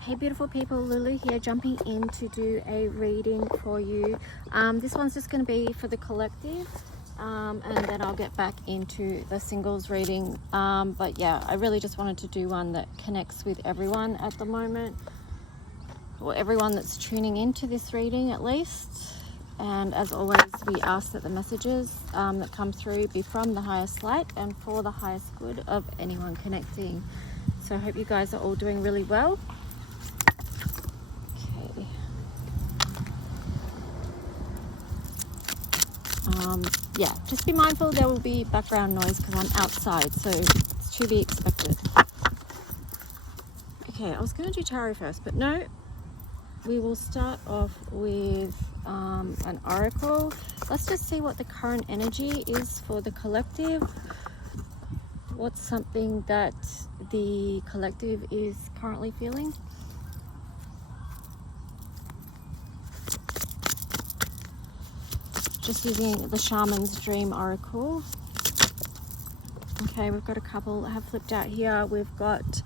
Hey beautiful people, Lulu here, jumping in to do a reading for you. This one's just going to be for the collective, and then I'll get back into the singles reading. But yeah, I really just wanted to do one that connects with everyone at the moment, or everyone that's tuning into this reading at least. And as always, we ask that the messages that come through be from the highest light and for the highest good of anyone connecting. So I hope you guys are all doing really well. Yeah, just be mindful there will be background noise because I'm outside, so it's to be expected. Okay, I was going to do tarot first, but no, we will start off with an oracle. Let's just see what the current energy is for the collective. What's something that the collective is currently feeling? Just using the Shaman's Dream Oracle. Okay, we've got a couple that have flipped out here. We've got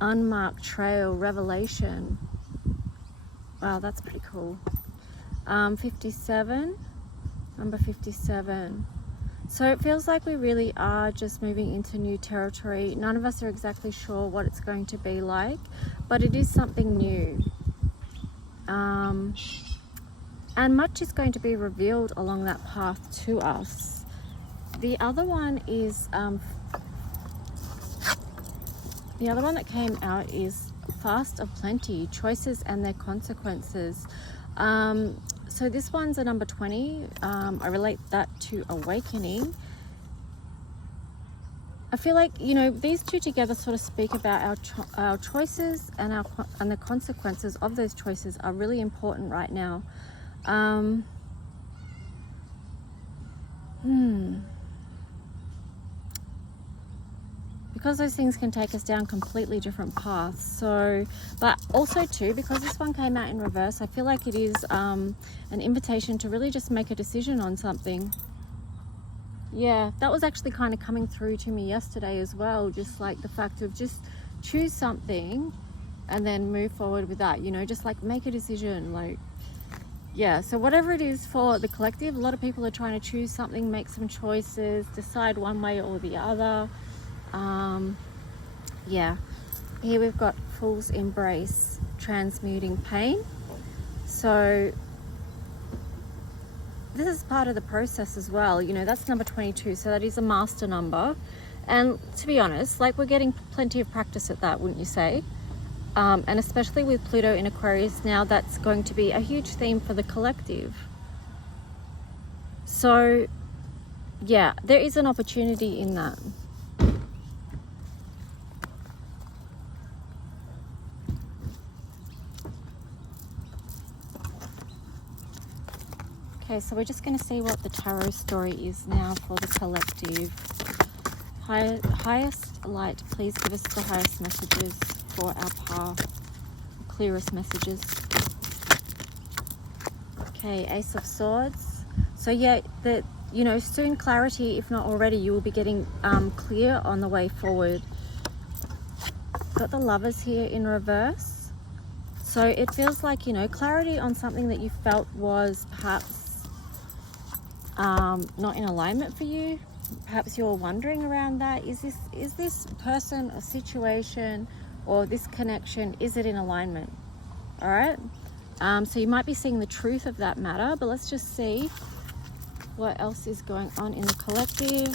Unmarked Trail, Revelation. Wow, that's pretty cool. 57, number 57. So it feels like we really are just moving into new territory. None of us are exactly sure what it's going to be like, but it is something new. And much is going to be revealed along that path to us. The other one is, the other one that came out is Fast of Plenty, Choices and Their Consequences. So this one's a number 20. I relate that to awakening. I feel like, you know, these two together sort of speak about our choices and the consequences of those choices are really important right now. Because those things can take us down completely different paths. So, but also too, because this one came out in reverse, I feel like it is an invitation to really just make a decision on something. Yeah, that was actually kind of coming through to me yesterday as well, just like the fact of just choose something and then move forward with that, you know, just like make a decision. Like, yeah, so whatever it is for the collective, a lot of people are trying to choose something, make some choices, decide one way or the other. Yeah, here we've got Fool's Embrace, Transmuting Pain. So this is part of the process as well, you know, that's number 22, so that is a master number. And to be honest, like, we're getting plenty of practice at that, wouldn't you say? And especially with Pluto in Aquarius now, that's going to be a huge theme for the collective. So yeah, there is an opportunity in that. Okay, so we're just going to see what the tarot story is now for the collective. Highest light, please give us the highest messages for our path, clearest messages. Okay, Ace of Swords. So yeah, you know, soon clarity, if not already, you will be getting clear on the way forward. Got the Lovers here in reverse. So it feels like, you know, clarity on something that you felt was perhaps not in alignment for you. Perhaps you're wondering around that. Is this person or situation or this connection, is it in alignment? All right. So you might be seeing the truth of that matter, but let's just see what else is going on in the collective.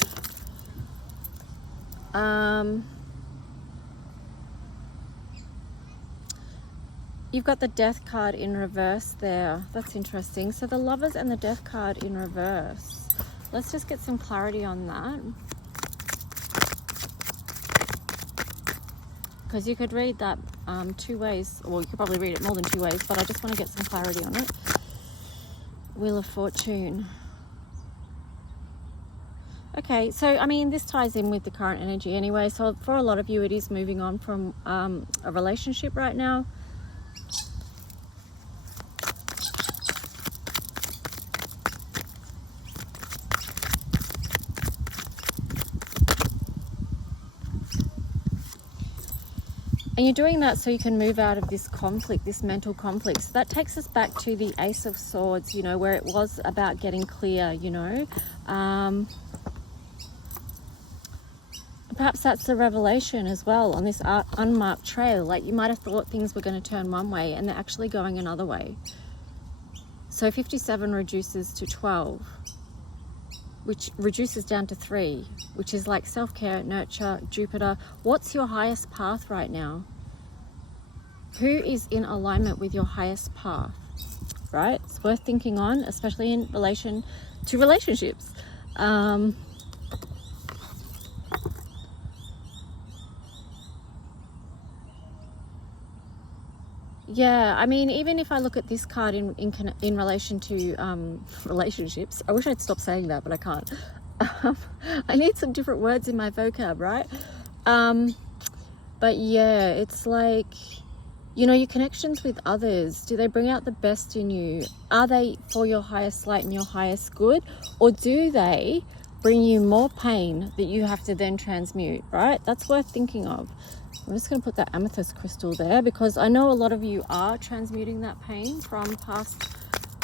You've got the Death card in reverse there. That's interesting. So the Lovers and the Death card in reverse. Let's just get some clarity on that. Because you could read that two ways, or you could probably read it more than two ways, but I just want to get some clarity on it. Wheel of Fortune. Okay, so I mean, this ties in with the current energy anyway. So for a lot of you, it is moving on from a relationship right now. And you're doing that so you can move out of this conflict, this mental conflict. So that takes us back to the Ace of Swords, you know, where it was about getting clear, you know. Perhaps that's the revelation as well on this unmarked trail. Like, you might have thought things were going to turn one way and they're actually going another way. So 57 reduces to 12, which reduces down to 3, which is like self-care, nurture, Jupiter. What's your highest path right now? Who is in alignment with your highest path, right? It's worth thinking on, especially in relation to relationships. Yeah, I mean, even if I look at this card in relation to relationships, I wish I'd stop saying that, but I can't. I need some different words in my vocab, right? But yeah, it's like, you know, your connections with others, do they bring out the best in you? Are they for your highest light and your highest good? Or do they bring you more pain that you have to then transmute, right? That's worth thinking of. I'm just going to put that amethyst crystal there because I know a lot of you are transmuting that pain from past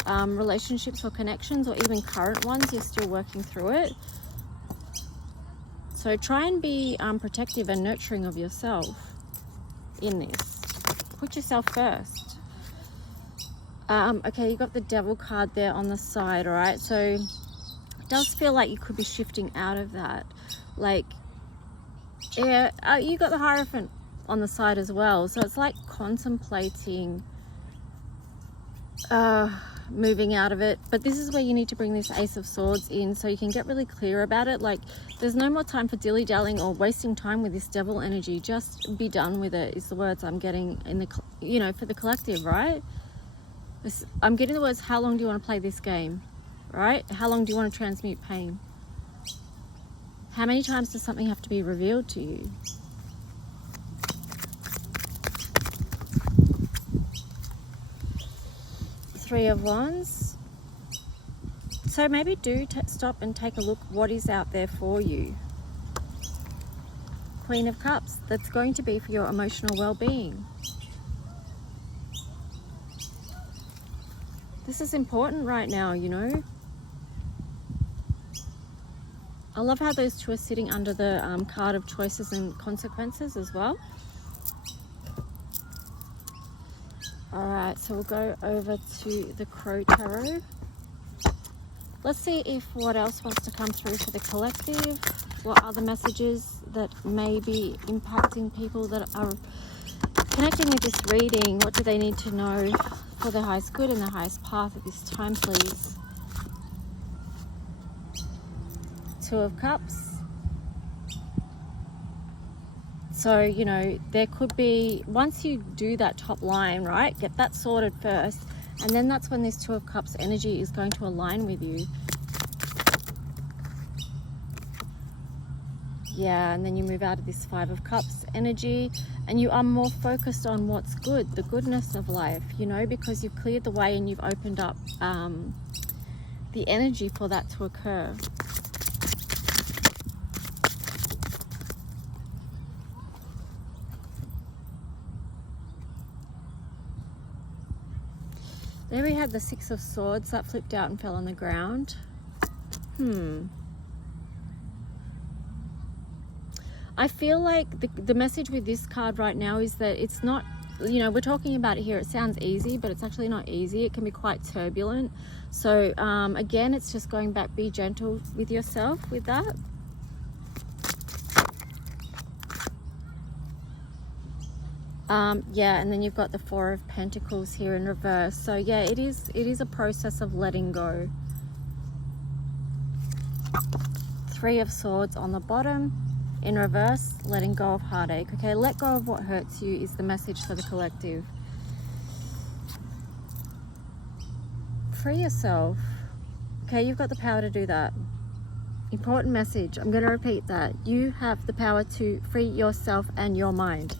relationships or connections, or even current ones. You're still working through it. So try and be protective and nurturing of yourself in this. Put yourself first. Okay, you got the Devil card there on the side, all right? So it does feel like you could be shifting out of that. Like, yeah, you got the Hierophant on the side as well. So it's like contemplating moving out of it. But this is where you need to bring this Ace of Swords in so you can get really clear about it. Like, there's no more time for dilly-dallying or wasting time with this Devil energy. Just be done with it is the words I'm getting in the, you know, for the collective, right? I'm getting the words, how long do you want to play this game, right? How long do you want to transmute pain? How many times does something have to be revealed to you? Three of Wands. So maybe do stop and take a look what is out there for you. Queen of Cups. That's going to be for your emotional well-being. This is important right now, you know. I love how those two are sitting under the card of choices and consequences as well. All right, so we'll go over to the Crow Tarot. Let's see if what else wants to come through for the collective. What other messages that may be impacting people that are connecting with this reading? What do they need to know for their highest good and their highest path at this time, please? Two of Cups. So, you know, there could be, once you do that top line, right, get that sorted first, and then that's when this Two of Cups energy is going to align with you. Yeah, and then you move out of this Five of Cups energy and you are more focused on what's good, the goodness of life, you know, because you've cleared the way and you've opened up the energy for that to occur. There we had the Six of Swords that flipped out and fell on the ground. I feel like the message with this card right now is that it's not, you know, we're talking about it here, it sounds easy, but it's actually not easy. It can be quite turbulent. So again, it's just going back, be gentle with yourself with that. Yeah, and then you've got the Four of Pentacles here in reverse. So yeah, it is a process of letting go. Three of Swords on the bottom in reverse, letting go of heartache. Okay, let go of what hurts you is the message for the collective. Free yourself. Okay, you've got the power to do that. Important message. I'm going to repeat that. You have the power to free yourself and your mind.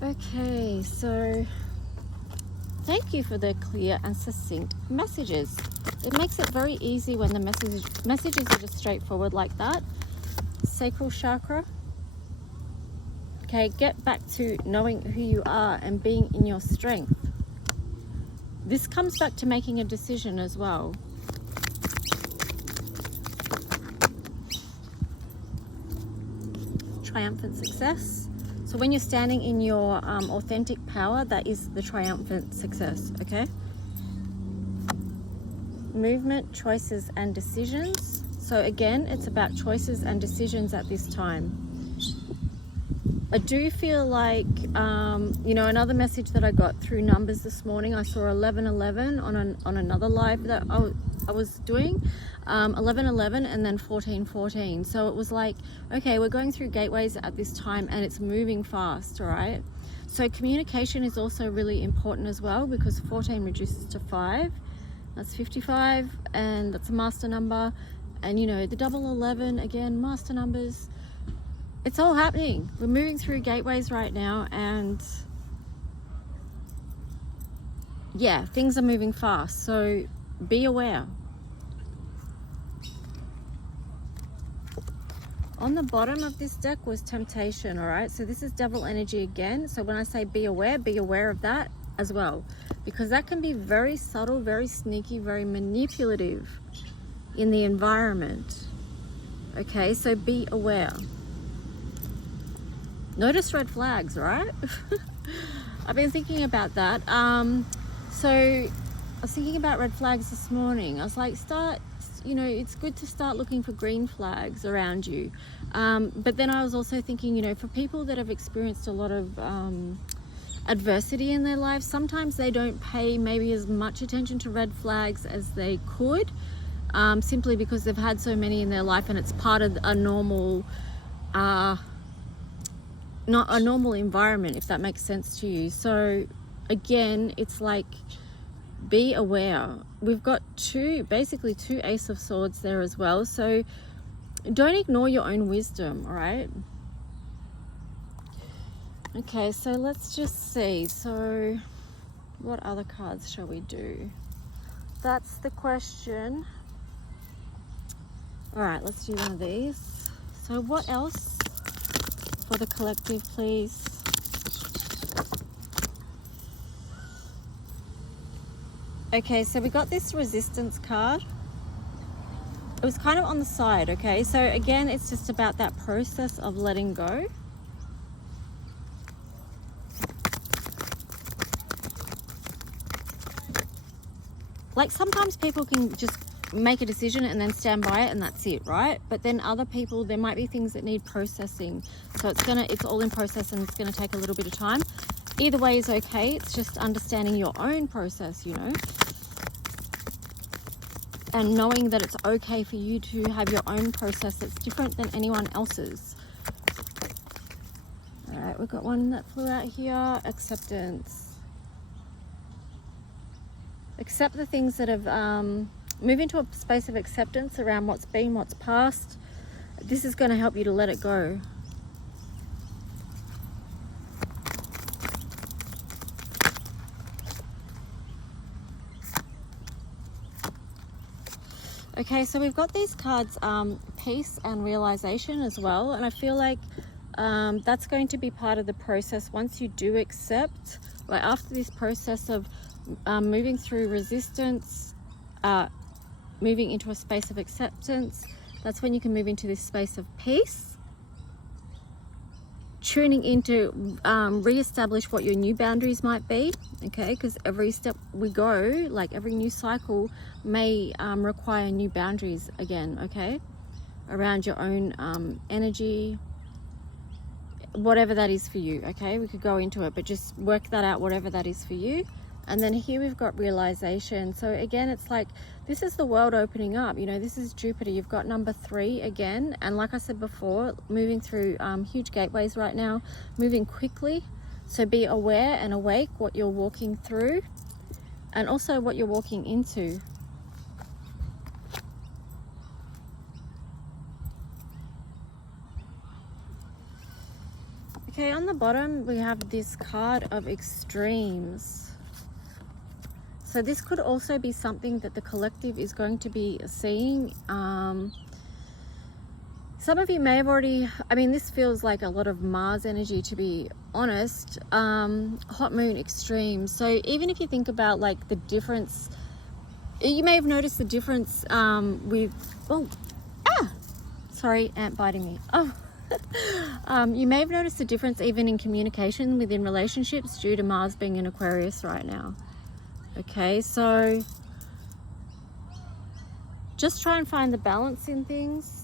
Okay, so thank you for the clear and succinct messages. It makes it very easy when the messages are just straightforward like that. Sacral chakra, Okay, get back to knowing who you are and being in your strength. This comes back to making a decision as well. Triumphant success. So when you're standing in your authentic power, that is the triumphant success, okay? Movement, choices, and decisions. So again, it's about choices and decisions at this time. I do feel like, you know, another message that I got through numbers this morning, I saw 1111 on another live that I was doing, 1111 and then 1414. So it was like, okay, we're going through gateways at this time and it's moving fast, all right? So communication is also really important as well, because 14 reduces to 5. That's 55, and that's a master number. And you know, the double 11, again, master numbers. It's all happening. We're moving through gateways right now, and yeah, things are moving fast. So be aware. On the bottom of this deck was temptation, all right? So this is devil energy again. So when I say be aware of that as well, because that can be very subtle, very sneaky, very manipulative in the environment. Okay, so be aware. Notice red flags, right? I've been thinking about that. So I was thinking about red flags this morning. I was like, you know, it's good to start looking for green flags around you. But then I was also thinking, you know, for people that have experienced a lot of adversity in their lives, sometimes they don't pay maybe as much attention to red flags as they could, simply because they've had so many in their life, and it's part of a normal not a normal environment, if that makes sense to you. So again, it's like, be aware. We've got basically two Ace of Swords there as well. So don't ignore your own wisdom, all right? Okay, so let's just see. So what other cards shall we do? That's the question. All right, let's do one of these. So what else for the collective, please? Okay, so we got this resistance card. It was kind of on the side, okay? So again, it's just about that process of letting go. Like sometimes people can just make a decision and then stand by it and that's it, right? But then other people, there might be things that need processing. So it's all in process, and it's gonna take a little bit of time. Either way is okay. It's just understanding your own process, you know, and knowing that it's okay for you to have your own process that's different than anyone else's. All right, we've got one that flew out here. Acceptance. Accept the things that have move into a space of acceptance around what's been, what's past. This is going to help you to let it go. Okay, so we've got these cards, peace and realization as well, and I feel like that's going to be part of the process once you do accept. Like after this process of moving through resistance, moving into a space of acceptance, that's when you can move into this space of peace, tuning into re-establish what your new boundaries might be, okay? Because every step we go, like every new cycle may require new boundaries again, okay? Around your own energy, whatever that is for you, okay? We could go into it, but just work that out, whatever that is for you. And then here we've got realization. So again, it's like, this is the world opening up. You know, this is Jupiter. You've got number 3 again. And like I said before, moving through huge gateways right now, moving quickly. So be aware and awake what you're walking through, and also what you're walking into. Okay, on the bottom, we have this card of extremes. So this could also be something that the collective is going to be seeing. So some of you may have already, I mean, this feels like a lot of Mars energy, to be honest. Hot moon extremes. So even if you think about like the difference, you may have noticed the difference with, oh, sorry, ant biting me. Oh, you may have noticed the difference even in communication within relationships due to Mars being in Aquarius right now. Okay, so just try and find the balance in things.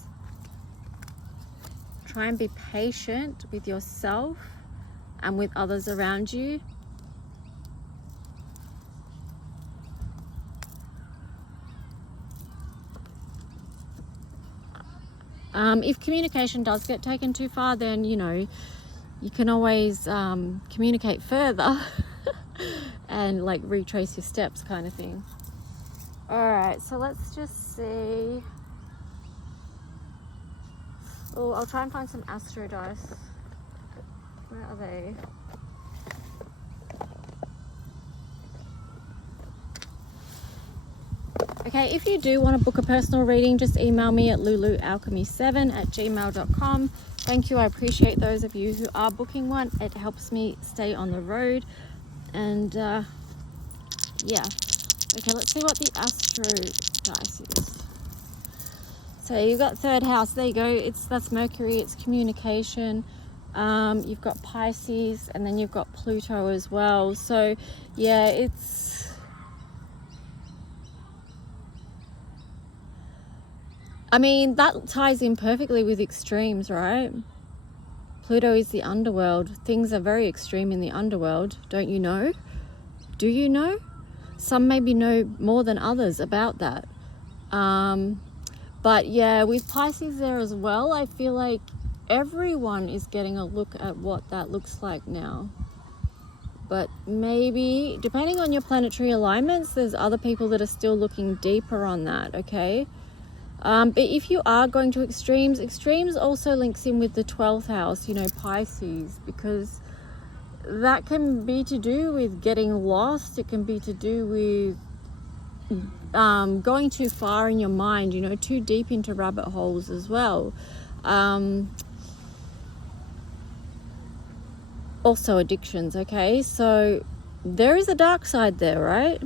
Try and be patient with yourself and with others around you. If communication does get taken too far, then, you know, you can always communicate further and like retrace your steps kind of thing. All right, so let's just see. Oh, I'll try and find some astro dice. Where are they? Okay, if you do want to book a personal reading, just email me at lulualchemy7@gmail.com. Thank you. I appreciate those of you who are booking one. It helps me stay on the road. And yeah. Okay, let's see what the astro dice is. So you've got third house. There you go. That's Mercury. It's communication. You've got Pisces, and then you've got Pluto as well. So yeah, I mean, that ties in perfectly with extremes, right? Pluto is the underworld. Things are very extreme in the underworld. Don't you know? Do you know? Some maybe know more than others about that. But yeah, with Pisces there as well, I feel like everyone is getting a look at what that looks like now. But maybe, depending on your planetary alignments, there's other people that are still looking deeper on that, okay? But if you are going to extremes also links in with the 12th house, you know, Pisces, because that can be to do with getting lost. It can be to do with going too far in your mind, you know, too deep into rabbit holes as well. Also addictions, okay? So there is a dark side there, right?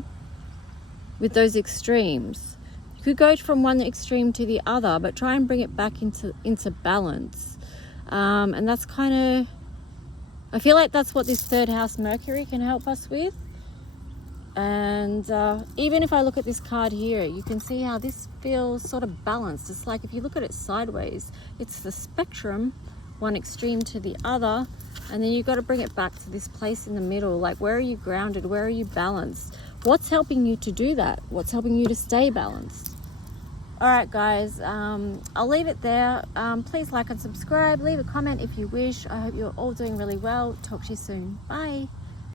With those extremes. You could go from one extreme to the other, but try and bring it back into balance. And that's kind of, I feel like that's what this third house Mercury can help us with. And even if I look at this card here, you can see how this feels sort of balanced. It's like if you look at it sideways, it's the spectrum, one extreme to the other, and then you've got to bring it back to this place in the middle. Like, where are you grounded? Where are you balanced? What's helping you to do that? What's helping you to stay balanced? All right, guys, I'll leave it there. Please like and subscribe. Leave a comment if you wish. I hope you're all doing really well. Talk to you soon. Bye.